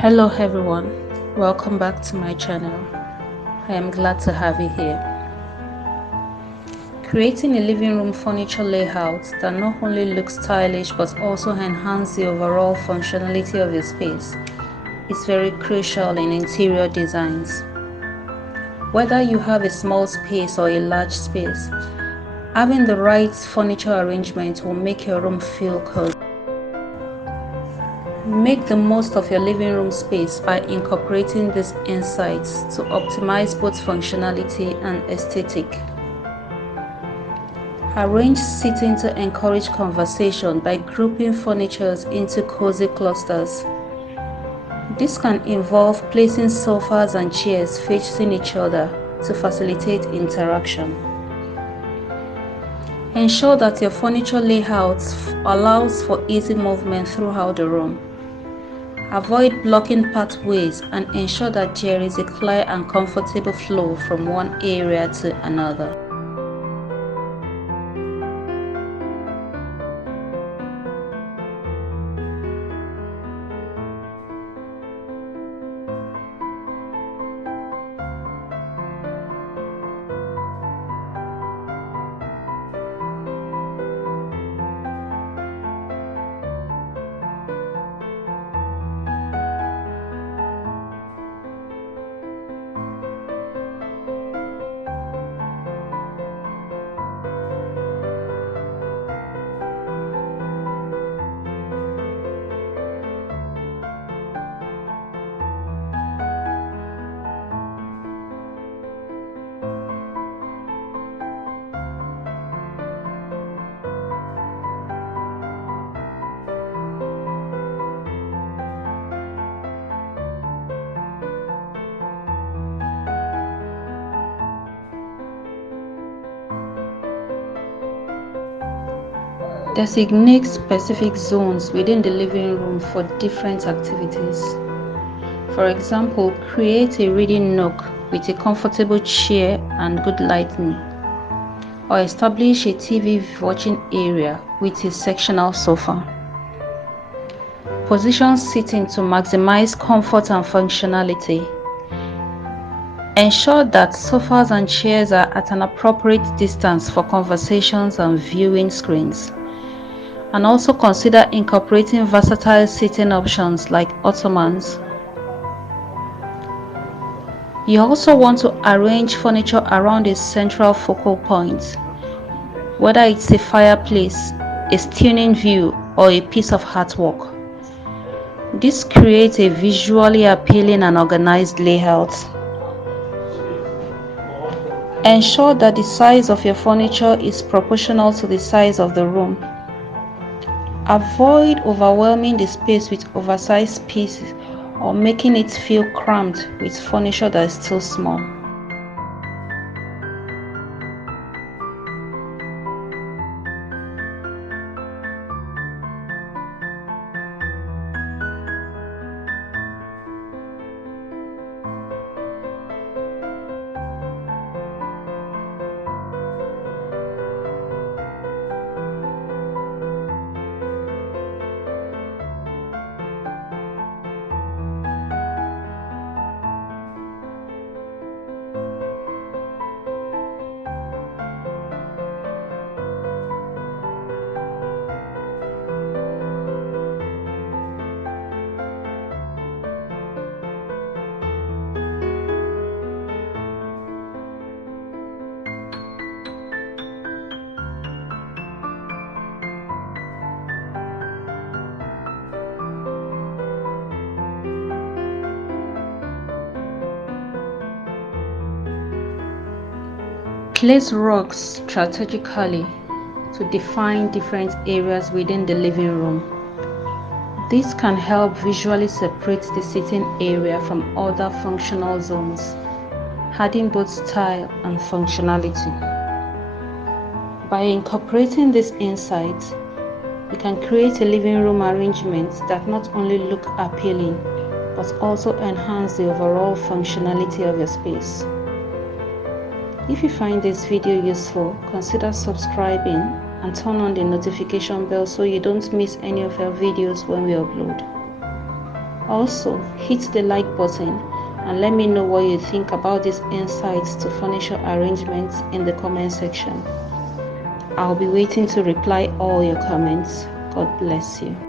Hello everyone, welcome back to my channel. I am glad to have you here. Creating a living room furniture layout that not only looks stylish but also enhances the overall functionality of your space is very crucial in interior designs. Whether you have a small space or a large space, having the right furniture arrangement will make your room feel cozy. Make the most of your living room space by incorporating these insights to optimize both functionality and aesthetic. Arrange seating to encourage conversation by grouping furniture into cozy clusters. This can involve placing sofas and chairs facing each other to facilitate interaction. Ensure that your furniture layout allows for easy movement throughout the room. Avoid blocking pathways and ensure that there is a clear and comfortable flow from one area to another. Designate specific zones within the living room for different activities. For example, create a reading nook with a comfortable chair and good lighting, or establish a TV watching area with a sectional sofa. Position seating to maximize comfort and functionality. Ensure that sofas and chairs are at an appropriate distance for conversations and viewing screens. And also consider incorporating versatile seating options like ottomans. You also want to arrange furniture around a central focal point, whether it's a fireplace, a stunning view, or a piece of artwork. This creates a visually appealing and organized layout. Ensure that the size of your furniture is proportional to the size of the room. Avoid overwhelming the space with oversized pieces or making it feel cramped with furniture that is still small. Place rugs strategically to define different areas within the living room. This can help visually separate the sitting area from other functional zones, adding both style and functionality. By incorporating these insights, you can create a living room arrangement that not only look appealing, but also enhance the overall functionality of your space. If you find this video useful, consider subscribing and turn on the notification bell so you don't miss any of our videos when we upload. Also, hit the like button and let me know what you think about these insights to furniture arrangements in the comment section. I'll be waiting to reply all your comments. God bless you.